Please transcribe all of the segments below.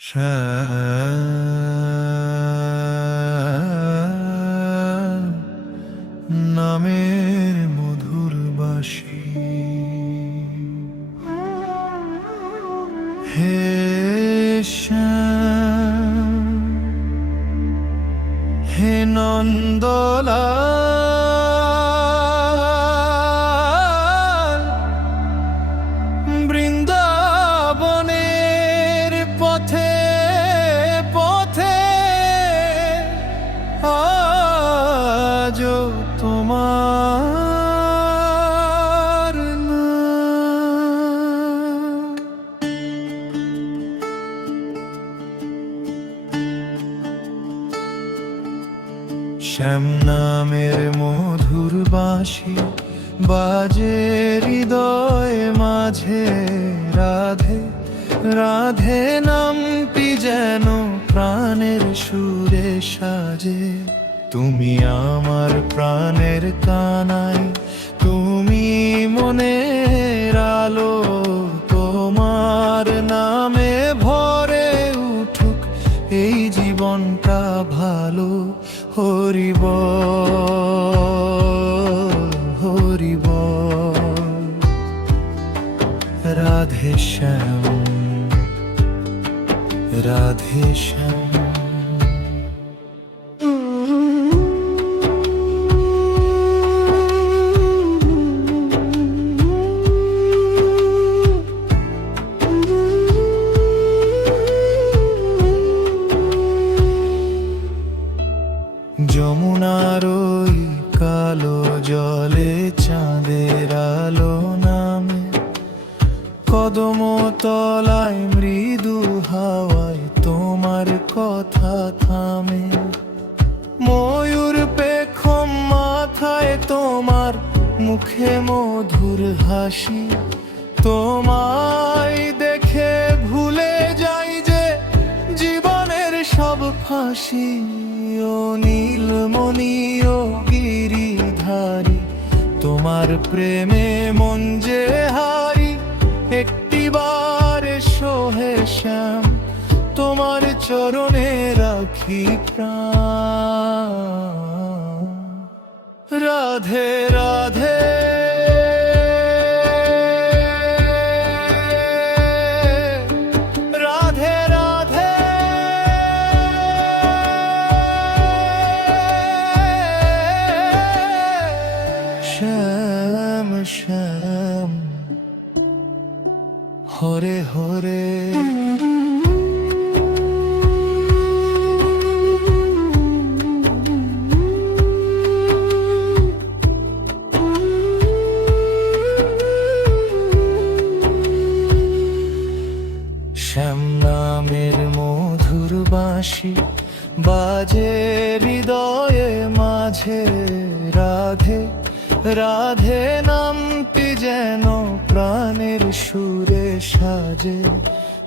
শ্যাম নামের মধুর বাসি, হে শ্যাম, হে নন্দলাল, বৃন্দাবনের পথে পথে আজো তোমার নাম। শ্যাম নামের মধুর বাঁশি বাজে হৃদয় মাঝে, রাধে রাধে নামটি যেন প্রাণের সুরে সাজে। তুমি আমার প্রাণের কানাই, তুমি মনের আলো, তোমার নামে ভরে উঠুক এই জীবনটা ভালো। হরি বল, হরি বল, রাধে শ্যাম, রাধে শ্যাম। যমুনার ওই কালো জলে চাঁদের আলো নামে, কদম তলায় মৃদু হাওয়ায় তোমার কথা থামে। ময়ূর পেখম মাথায় তোমার মুখে মধুর হাসি, তোমায় দেখে ভুলে যাই যে জীবনের সব ফাঁসি। ও নীলমণি ও গিরিধারী, তোমার প্রেমে মন যে হারি, একটিবার সোহে শ্যাম, তোমার চরণে রাখি প্রাণ। রাধে রাধে, রাধে রাধে, শ্যাম শ্যাম হরে হরে। শ্যাম নামের মধুর বাঁশি বাজে হৃদয়ে মাঝে, রাধে রাধে নামটি যেন প্রাণের সুরে সাজে।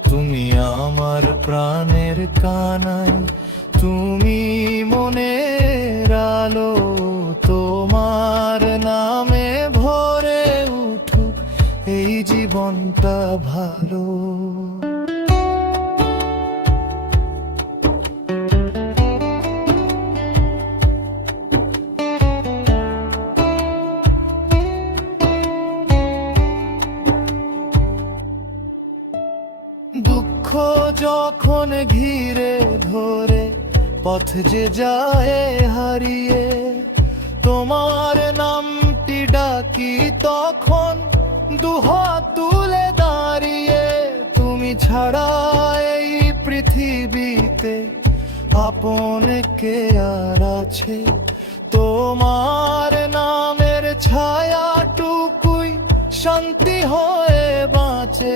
তুমি আমার প্রাণের কানাই, তুমি মনের আলো, তোমার নামে ভরে উঠুক এই জীবনটা ভালো। দুঃখ যখন ঘিরে ধরে পথ যে যায় হারিয়ে, তোমার নামটি ডাকি তখন দুহাত তুলে দাঁড়িয়ে। তুমি ছাড়া এই পৃথিবীতে আপন কে আর আছে, তোমার নামের ছায়াটুকুই শান্তি হয়ে বাঁচে।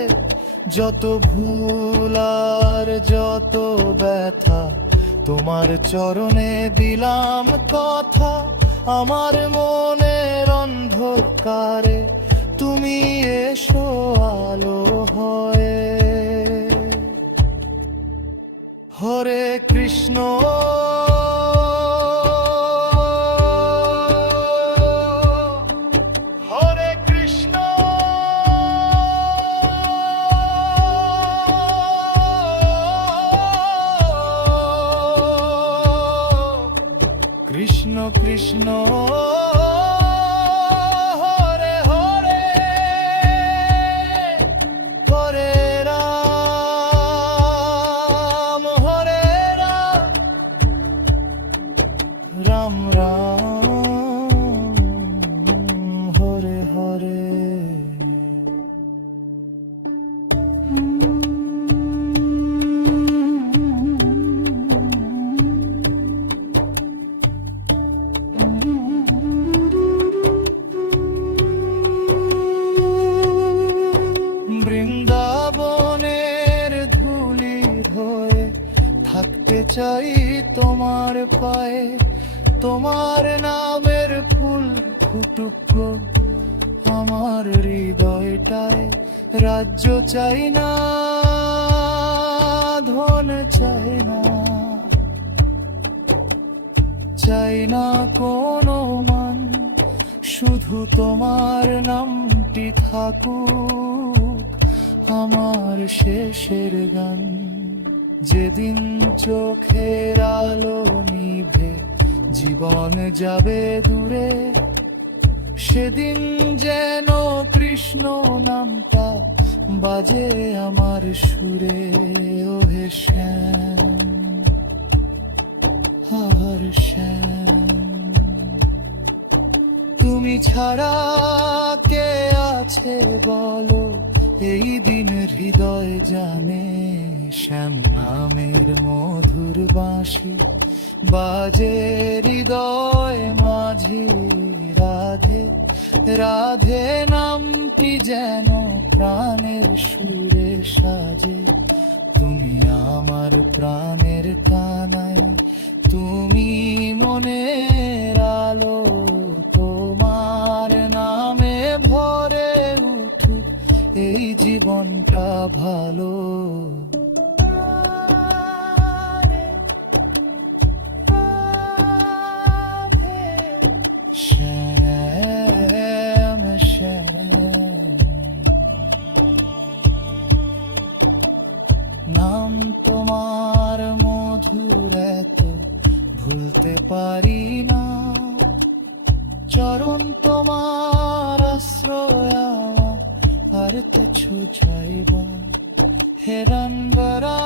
যত ভুল আর যত ব্যথা তোমার চরণে দিলাম কথা, আমার মনের অন্ধকারে তুমি এসো আলো হয়ে। হরে কৃষ্ণ, হরে কৃষ্ণ, কৃষ্ণ হরে হরে হরে রাম হরে রাম রাম রাম হরে হরে। বৃন্দাবনের ধুলি হয়ে থাকতে চাই তোমার পায়ে, তোমার নামের ফুল ফুটুক গো আমার হৃদয়টায়। রাজ্য চাই না, ধন চাই না, চাই না কোনো মান, শুধু তোমার নামটি থাকুক আমার শেষের গান। যেদিন চোখের আলো নিভে জীবন যাবে দূরে, সেদিন যেন কৃষ্ণ নামটা বাজে আমার সুরে। ও হে শ্যাম আর শ্যাম, তুমি ছাড়া কে আছে বলো এই দিন হৃদয় জানে। শ্যাম নামের মধুর বাঁশি বাজে হৃদয় মাঝি। রাধে রাধে নামটি যেন প্রাণের সুরে সাজে। তুমি আমার প্রাণের কানাই, তুমি মনের আলো, তোমার নামে ভরে উঠুক এই জীবনটা ভালো। শ্যাম শ্যাম নাম তোমার মধুর এত ভুলতে পারি না। চরণ তোমার আশ্রয় আর কিছু চাইবা। হেরান বরা